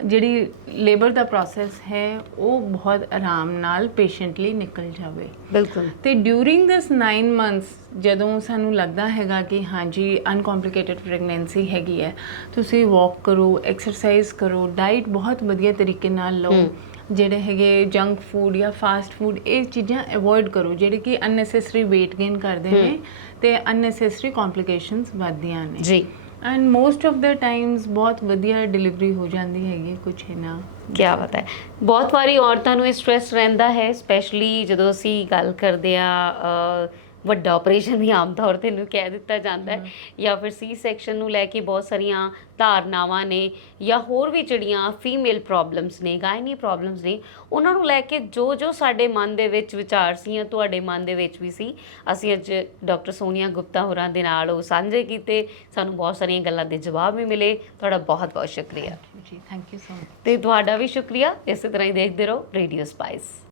ਜਿਹੜੀ ਲੇਬਰ ਦਾ ਪ੍ਰੋਸੈਸ ਹੈ ਉਹ ਬਹੁਤ ਆਰਾਮ ਨਾਲ ਪੇਸ਼ੈਂਟਲੀ ਨਿਕਲ ਜਾਵੇ। ਬਿਲਕੁਲ। ਤੇ ਡਿਊਰਿੰਗ ਦਿਸ 9 ਮੰਥਸ ਜਦੋਂ ਸਾਨੂੰ ਲੱਗਦਾ ਹੈਗਾ ਕਿ ਹਾਂਜੀ ਅਨਕੰਪਲਿਕੇਟਡ ਪ੍ਰੈਗਨੈਂਸੀ ਹੈਗੀ ਹੈ, ਤੁਸੀਂ ਵਾਕ ਕਰੋ, ਐਕਸਰਸਾਈਜ਼ ਕਰੋ, ਡਾਈਟ ਬਹੁਤ ਵਧੀਆ ਤਰੀਕੇ ਨਾਲ ਲਓ, ਜਿਹੜੇ ਹੈਗੇ ਜੰਕ ਫੂਡ ਜਾਂ ਫਾਸਟ ਫੂਡ ਇਹ ਚੀਜ਼ਾਂ ਅਵੋਇਡ ਕਰੋ ਜਿਹੜੇ ਕਿ ਅਨਨੈਸੈਸਰੀ weight gain ਕਰਦੇ ਨੇ ਤੇ ਅਨਨੈਸੈਸਰੀ ਕੰਪਲਿਕੇਸ਼ਨਸ ਵੱਧਦੀਆਂ ਨੇ ਜੀ। And most of the Times ਬਹੁਤ ਵਧੀਆ ਡਿਲੀਵਰੀ ਹੋ ਜਾਂਦੀ ਹੈਗੀ, ਕੁਛ ਹੈ ਨਾ। ਕਿਆ ਪਤਾ ਹੈ, ਬਹੁਤ ਵਾਰੀ ਔਰਤਾਂ ਨੂੰ ਇਹ ਸਟ੍ਰੈਸ ਰਹਿੰਦਾ ਹੈ, ਸਪੈਸ਼ਲੀ ਜਦੋਂ ਅਸੀਂ ਗੱਲ ਕਰਦੇ ਆ ਵੱਡਾ ਆਪਰੇਸ਼ਨ ਵੀ ਆਮ ਤੌਰ 'ਤੇ ਇਹਨੂੰ ਕਹਿ ਦਿੱਤਾ ਜਾਂਦਾ ਹੈ, ਜਾਂ ਫਿਰ ਸੀ ਸੈਕਸ਼ਨ ਨੂੰ ਲੈ ਕੇ ਬਹੁਤ ਸਾਰੀਆਂ ਧਾਰਨਾਵਾਂ ਨੇ, ਜਾਂ ਹੋਰ ਵੀ ਜਿਹੜੀਆਂ ਫੀਮੇਲ ਪ੍ਰੋਬਲਮਸ ਨੇ, ਗਾਇਨੀ ਪ੍ਰੋਬਲਮਸ ਨੇ, ਉਹਨਾਂ ਨੂੰ ਲੈ ਕੇ ਜੋ ਸਾਡੇ ਮਨ ਦੇ ਵਿੱਚ ਵਿਚਾਰ ਸੀ ਜਾਂ ਤੁਹਾਡੇ ਮਨ ਦੇ ਵਿੱਚ ਵੀ ਸੀ, ਅਸੀਂ ਅੱਜ ਡਾਕਟਰ ਸੋਨੀਆ ਗੁਪਤਾ ਹੋਰਾਂ ਦੇ ਨਾਲ ਉਹ ਸਾਂਝੇ ਕੀਤੇ। ਸਾਨੂੰ ਬਹੁਤ ਸਾਰੀਆਂ ਗੱਲਾਂ ਦੇ ਜਵਾਬ ਵੀ ਮਿਲੇ। ਤੁਹਾਡਾ ਬਹੁਤ ਬਹੁਤ ਸ਼ੁਕਰੀਆ ਜੀ, ਥੈਂਕ ਯੂ ਸੋ ਮਚ। ਤੇ ਤੁਹਾਡਾ ਵੀ ਸ਼ੁਕਰੀਆ। ਇਸੇ ਤਰ੍ਹਾਂ ਹੀ ਦੇਖਦੇ ਰਹੋ ਰੇਡੀਓ ਸਪਾਈਸ।